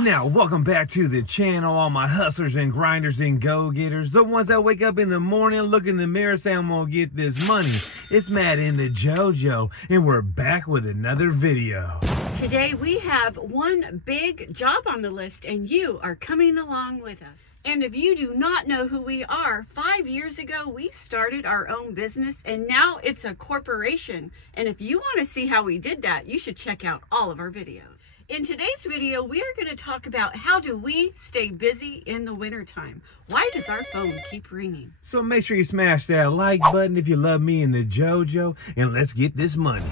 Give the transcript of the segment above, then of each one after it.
Now, welcome back to the channel, all my hustlers and grinders and go-getters, the ones that wake up in the morning, look in the mirror, say, I'm gonna get this money. It's Matt and the JoJo, and we're back with another video. Today we have one big job on the list, and you are coming along with us. And if you do not know who we are, 5 years ago we started our own business, and now it's a corporation. And if you want to see how we did that, you should check out all of our videos. In today's video, we are going to talk about how do we stay busy in the wintertime. Why does our phone keep ringing? So make sure you smash that like button if you love me and the JoJo, and let's get this money.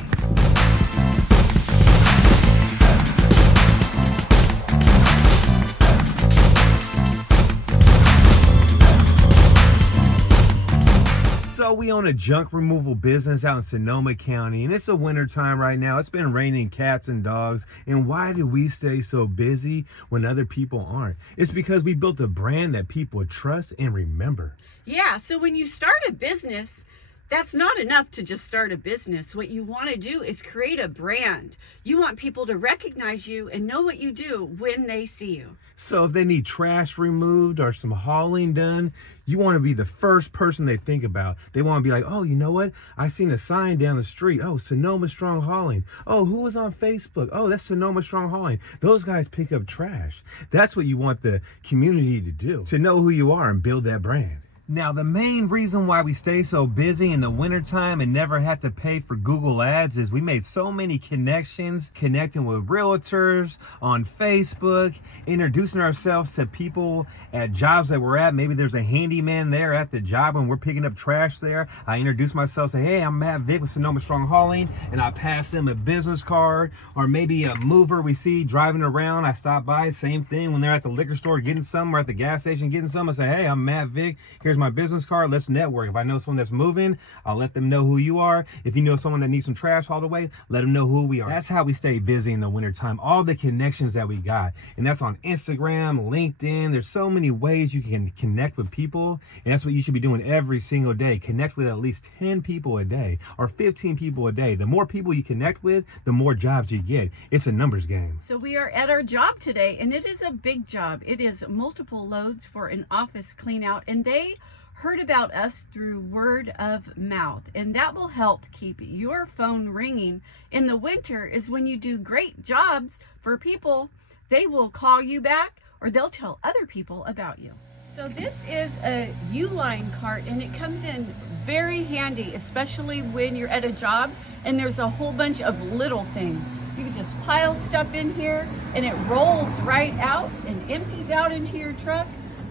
So we own a junk removal business out in Sonoma County, and it's the winter time right now. It's been raining cats and dogs. And why do we stay so busy when other people aren't? It's because we built a brand that people trust and remember. Yeah, so when you start a business, that's not enough to just start a business. What you want to do is create a brand. You want people to recognize you and know what you do when they see you. So if they need trash removed or some hauling done, you want to be the first person they think about. They want to be like, oh, you know what? I seen a sign down the street. Oh, Sonoma Strong Hauling. Oh, who was on Facebook? Oh, that's Sonoma Strong Hauling. Those guys pick up trash. That's what you want the community to do, to know who you are and build that brand. Now, the main reason why we stay so busy in the wintertime and never have to pay for Google Ads is we made so many connections, connecting with realtors on Facebook, introducing ourselves to people at jobs that we're at. Maybe there's a handyman there at the job and we're picking up trash there. I introduce myself, say, hey, I'm Matt Vic with Sonoma Strong Hauling, and I pass them a business card. Or maybe a mover we see driving around, I stop by, same thing when they're at the liquor store getting some, or at the gas station getting some. I say, hey, I'm Matt Vic. Here's my business card. Let's network. If I know someone that's moving, I'll let them know who you are. If you know someone that needs some trash hauled away, let them know who we are. That's how we stay busy in the wintertime. All the connections that we got. And that's on Instagram, LinkedIn. There's so many ways you can connect with people. And that's what you should be doing every single day. Connect with at least 10 people a day or 15 people a day. The more people you connect with, the more jobs you get. It's a numbers game. So we are at our job today, and it is a big job. It is multiple loads for an office clean out, and they heard about us through word of mouth, and that will help keep your phone ringing. In the winter is when you do great jobs for people. They will call you back, or they'll tell other people about you. So this is a U-line cart, and it comes in very handy, especially when you're at a job and there's a whole bunch of little things. You can just pile stuff in here and it rolls right out and empties out into your truck.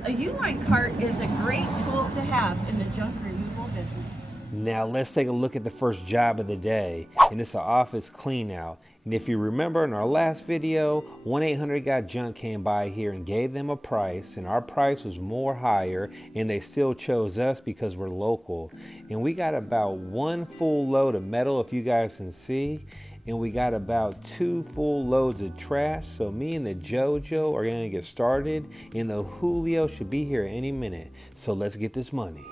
A U-line cart is a great tool to have in the junk removal business. Now let's take a look at the first job of the day, and it's an office clean out. And if you remember in our last video, 1-800-GOT-JUNK came by here and gave them a price, and our price was more higher, and they still chose us because we're local. And we got about 1 full load of metal, if you guys can see, and we got about 2 full loads of trash. So me and the JoJo are gonna get started, and the Julio should be here any minute. So let's get this money.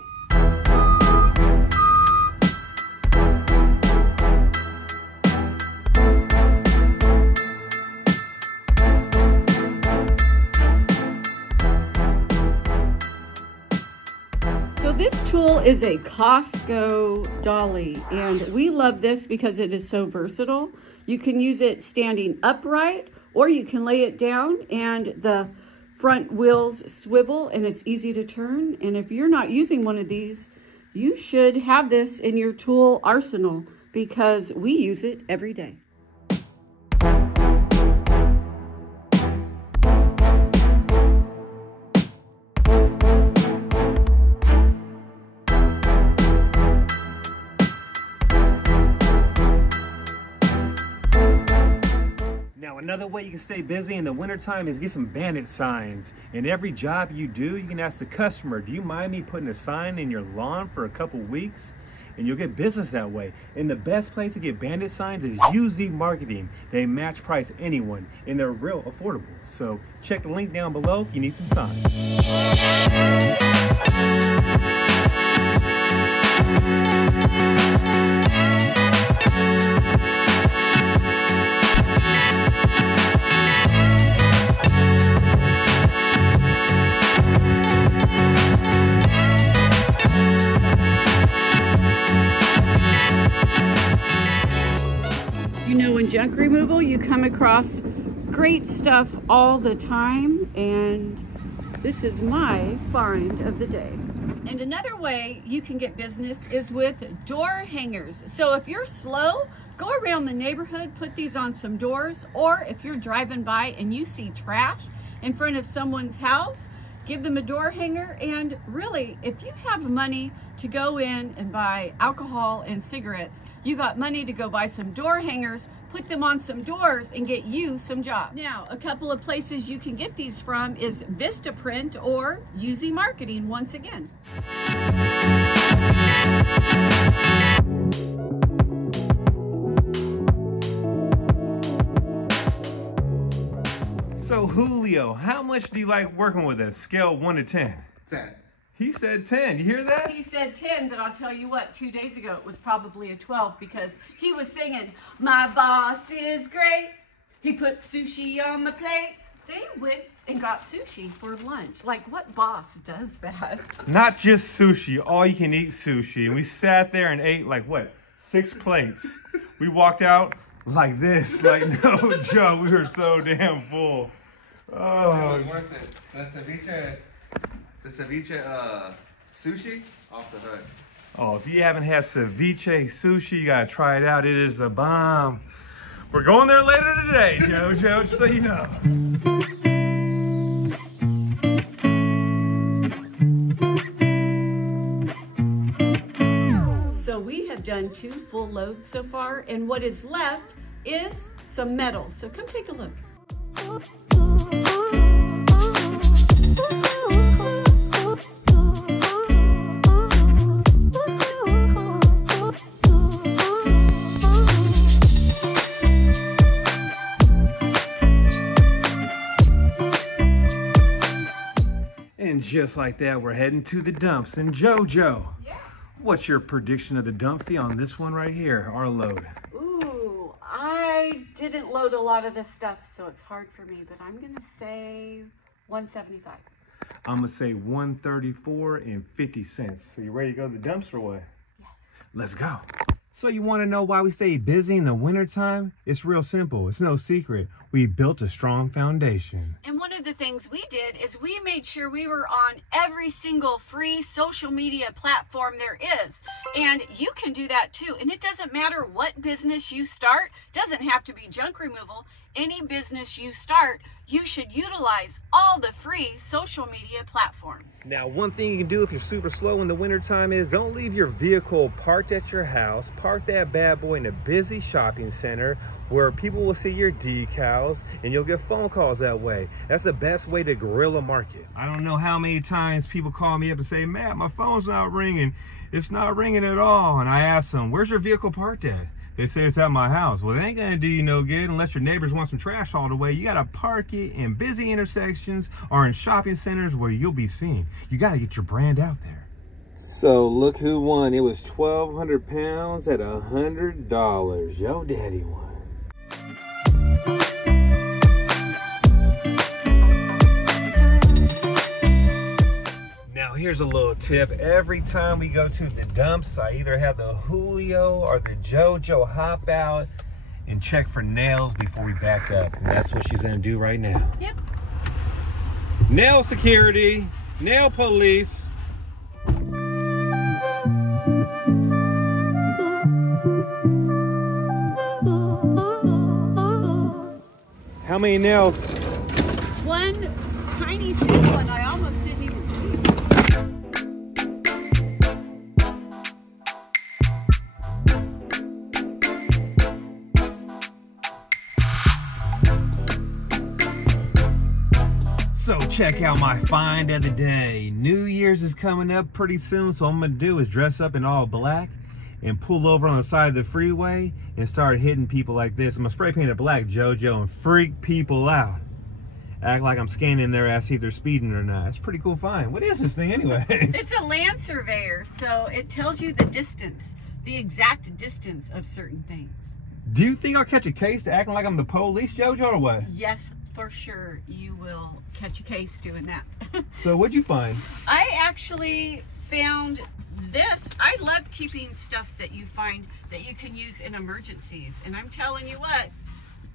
This tool is a Costco dolly, and we love this because it is so versatile. You can use it standing upright, or you can lay it down and the front wheels swivel and it's easy to turn. And if you're not using one of these, you should have this in your tool arsenal because we use it every day. Now, another way you can stay busy in the wintertime is get some bandit signs. In every job you do, you can ask the customer, do you mind me putting a sign in your lawn for a couple weeks? And you'll get business that way. And the best place to get bandit signs is UZ Marketing. They match price anyone, and they're real affordable. So check the link down below if you need some signs. junk removal, you come across great stuff all the time, and this is my find of the day. And another way you can get business is with door hangers. So if you're slow, go around the neighborhood, put these on some doors, or if you're driving by and you see trash in front of someone's house, give them a door hanger. And really, if you have money to go in and buy alcohol and cigarettes, you got money to go buy some door hangers, put them on some doors, and get you some jobs. Now, a couple of places you can get these from is Vistaprint or UZ Marketing once again. So Julio, how much do you like working with us? Scale 1 to 10. 10. He said 10. You hear that? He said 10, but I'll tell you what, 2 days ago it was probably a 12 because he was singing, "My boss is great. He put sushi on my plate." They went and got sushi for lunch. Like, what boss does that? Not just sushi, all you can eat sushi. And we sat there and ate like what? 6 plates. We walked out like this, like no joke. We were so damn full. Oh, It was worth it. The ceviche sushi, off the hook. oh, if you haven't had ceviche sushi, you gotta try it out. It is a bomb. We're going there later today, JoJo, just so you know. So we have done 2 full loads so far, and what is left is some metal. So come take a look. And just like that, we're heading to the dumps. And JoJo, Yeah. what's your prediction of the dump fee on this one right here, our load? Ooh, I didn't load a lot of this stuff, so it's hard for me, but I'm gonna say 175. I'm gonna say 134 and 50 cents. So you ready to go to the dumps or what? Yes. Let's go. So you want to know why we stay busy in the wintertime? It's real simple. It's no secret. We built a strong foundation. And one of the things we did is we made sure we were on every single free social media platform there is. And you can do that too. And it doesn't matter what business you start. It doesn't have to be junk removal. Any business you start, you should utilize all the free social media platforms. Now, one thing you can do if you're super slow in the wintertime is don't leave your vehicle parked at your house. Park that bad boy in a busy shopping center where people will see your decals and you'll get phone calls that way. That's the best way to guerrilla market. I don't know how many times people call me up and say, "Matt, my phone's not ringing. It's not ringing at all." And I ask them, "Where's your vehicle parked at?" They say it's at my house. Well, they ain't gonna do you no good unless your neighbors want some trash hauled away. You gotta park it in busy intersections or in shopping centers where you'll be seen. You gotta get your brand out there. So look who won. It was 1,200 pounds at $100. Yo, daddy won. Now here's a little tip. Every time we go to the dumps, I either have the Julio or the JoJo hop out and check for nails before we back up. And that's what she's gonna do right now. Yep. Nail security, nail police. How many nails? One tiny thin one I almost didn't even see. So check out my find of the day. New Year's is coming up pretty soon, so what I'm gonna do is dress up in all black and pull over on the side of the freeway and start hitting people like this. I'm gonna spray paint it black, JoJo, and freak people out. Act like I'm scanning their ass, see if they're speeding or not. It's a pretty cool find. What is this thing anyways? It's a land surveyor, so it tells you the distance, the exact distance of certain things. Do you think I'll catch a case to acting like I'm the police, JoJo, or what? Yes, for sure you will catch a case doing that. So what'd you find? I actually found this. I love keeping stuff that you find that you can use in emergencies. And I'm telling you what,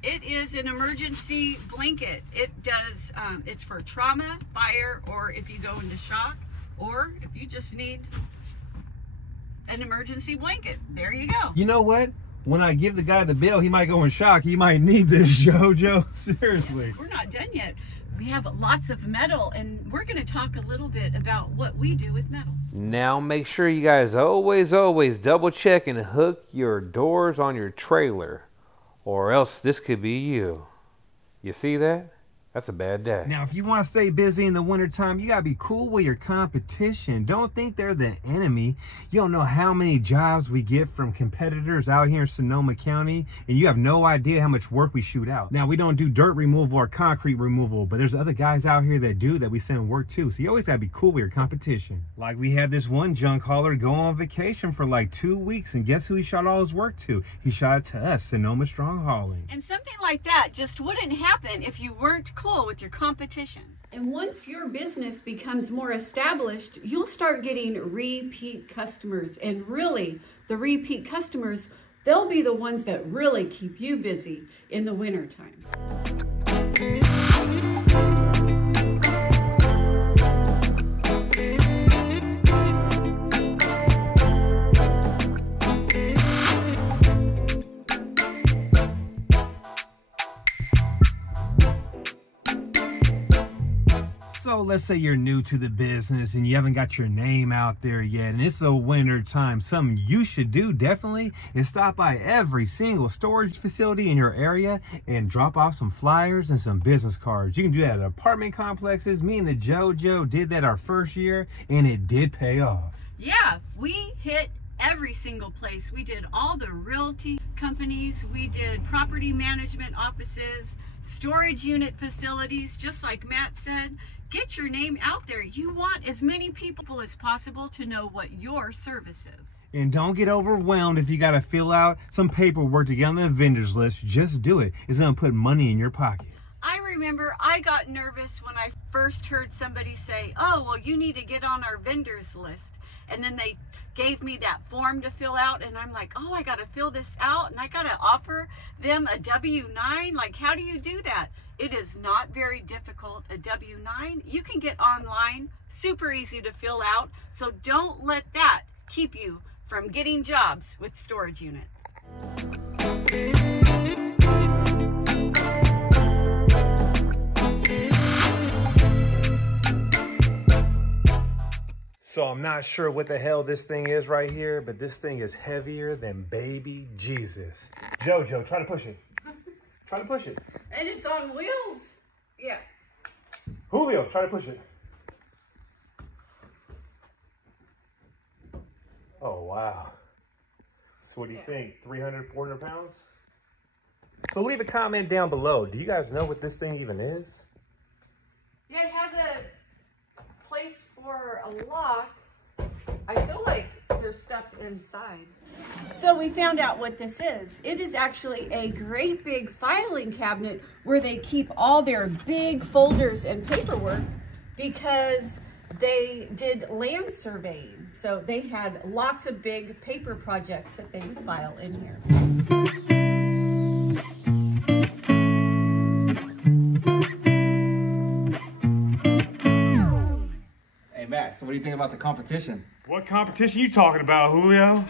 It is an emergency blanket. It does, it's for trauma, fire, or if you go into shock, or if you just need an emergency blanket. There you go. You know what? When I give the guy the bill, he might go in shock. He might need this, JoJo. Seriously. We're not done yet. We have lots of metal, and we're going to talk a little bit about what we do with metal. Now make sure you guys always double check and hook your doors on your trailer, or else this could be you. You see that? That's a bad day. Now, if you want to stay busy in the wintertime, you got to be cool with your competition. Don't think they're the enemy. You don't know how many jobs we get from competitors out here in Sonoma County, and you have no idea how much work we shoot out. Now, we don't do dirt removal or concrete removal, but there's other guys out here that do that we send work to. So you always got to be cool with your competition. Like we had this one junk hauler go on vacation for like 2 weeks, and guess who he shot all his work to? He shot it to us, Sonoma Strong Hauling. And something like that just wouldn't happen if you weren't cool with your competition. And once your business becomes more established, you'll start getting repeat customers. And really, the repeat customers, they'll be the ones that really keep you busy in the wintertime. So let's say you're new to the business and you haven't got your name out there yet, and it's a winter time. Something you should do definitely is stop by every single storage facility in your area and drop off some flyers and some business cards. You can do that at apartment complexes. Me and the JoJo did that our first year, and it did pay off. Yeah, we hit every single place. We did all the realty companies, we did property management offices, storage unit facilities, just like Matt said. Get your name out there. You want as many people as possible to know what your service is. And don't get overwhelmed if you got to fill out some paperwork to get on the vendors list. Just do it. It's going to put money in your pocket. I remember I got nervous when I first heard somebody say, oh, well, you need to get on our vendors list. And then they gave me that form to fill out, and I'm like, oh, I got to fill this out, and I got to offer them a W-9. Like, how do you do that? It is not very difficult. A W-9, you can get online, super easy to fill out. So don't let that keep you from getting jobs with storage units. So I'm not sure what the hell this thing is right here, but this thing is heavier than baby Jesus. JoJo, try to push it. Try to push it. And it's on wheels. Yeah. Julio, try to push it. Oh, wow. So what do you think? 300, 400 pounds? So leave a comment down below. Do you guys know what this thing even is? Yeah, it has a place for a lock. I feel like there's stuff inside. So we found out what this is. It is actually a great big filing cabinet where they keep all their big folders and paperwork because they did land surveying. So they had lots of big paper projects that they would file in here. Hey Max, so what do you think about the competition? What competition you talking about, Julio?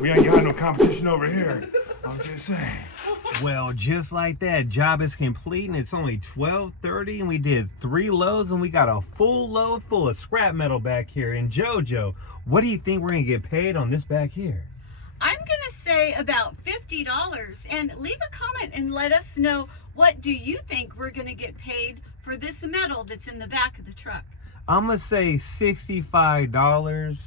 We ain't got no competition over here. I'm just saying. Well, just like that, job is complete, and it's only 12:30, and we did 3 loads, and we got a full load full of scrap metal back here. And JoJo, what do you think we're gonna get paid on this back here? I'm gonna say about $50, and leave a comment and let us know, what do you think we're gonna get paid for this metal that's in the back of the truck? I'm gonna say $65.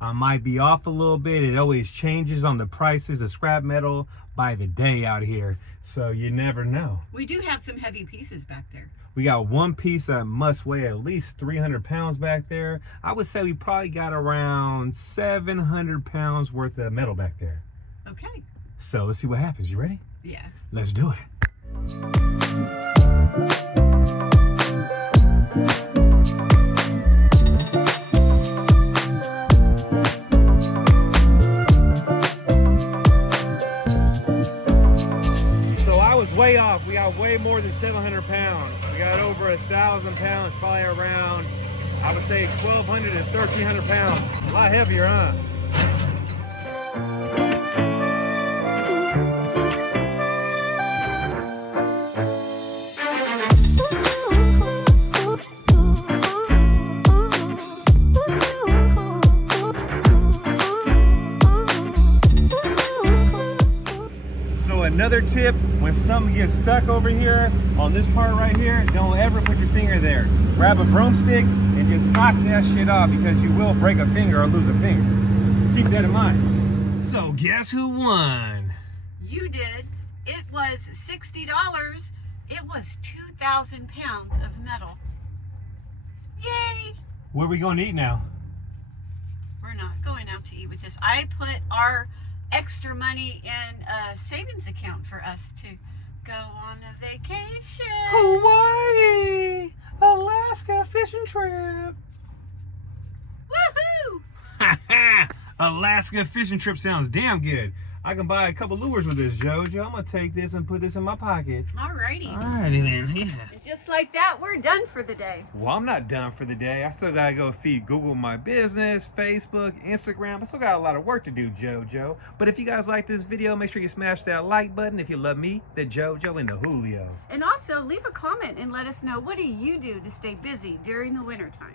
I might be off a little bit. It always changes on the prices of scrap metal by the day out here, so you never know. We do have some heavy pieces back there. We got one piece that must weigh at least 300 pounds back there. I would say we probably got around 700 pounds worth of metal back there. Okay. So let's see what happens. You ready? Yeah. Let's do it. way more than 700 pounds. We got over 1,000 pounds, probably around, I would say 1,200 to 1,300 pounds. A lot heavier, huh? Another tip, when something gets stuck over here on this part right here, don't ever put your finger there. Grab a broomstick and just knock that shit off, because you will break a finger or lose a finger. Keep that in mind. So guess who won? You did. It was $60. It was 2,000 pounds of metal. Yay! Where are we going to eat now? We're not going out to eat with this. I put our extra money in a savings account for us to go on a vacation. Hawaii! Alaska fishing trip. Woohoo! Alaska fishing trip sounds damn good. I can buy a couple lures with this, JoJo. I'm gonna take this and put this in my pocket. Alrighty. Alrighty then, yeah. And just like that, we're done for the day. Well, I'm not done for the day. I still gotta go feed Google my business, Facebook, Instagram. I still got a lot of work to do, JoJo. But if you guys like this video, make sure you smash that like button. If you love me, the JoJo, and the Julio. And also, leave a comment and let us know, what do you do to stay busy during the winter time?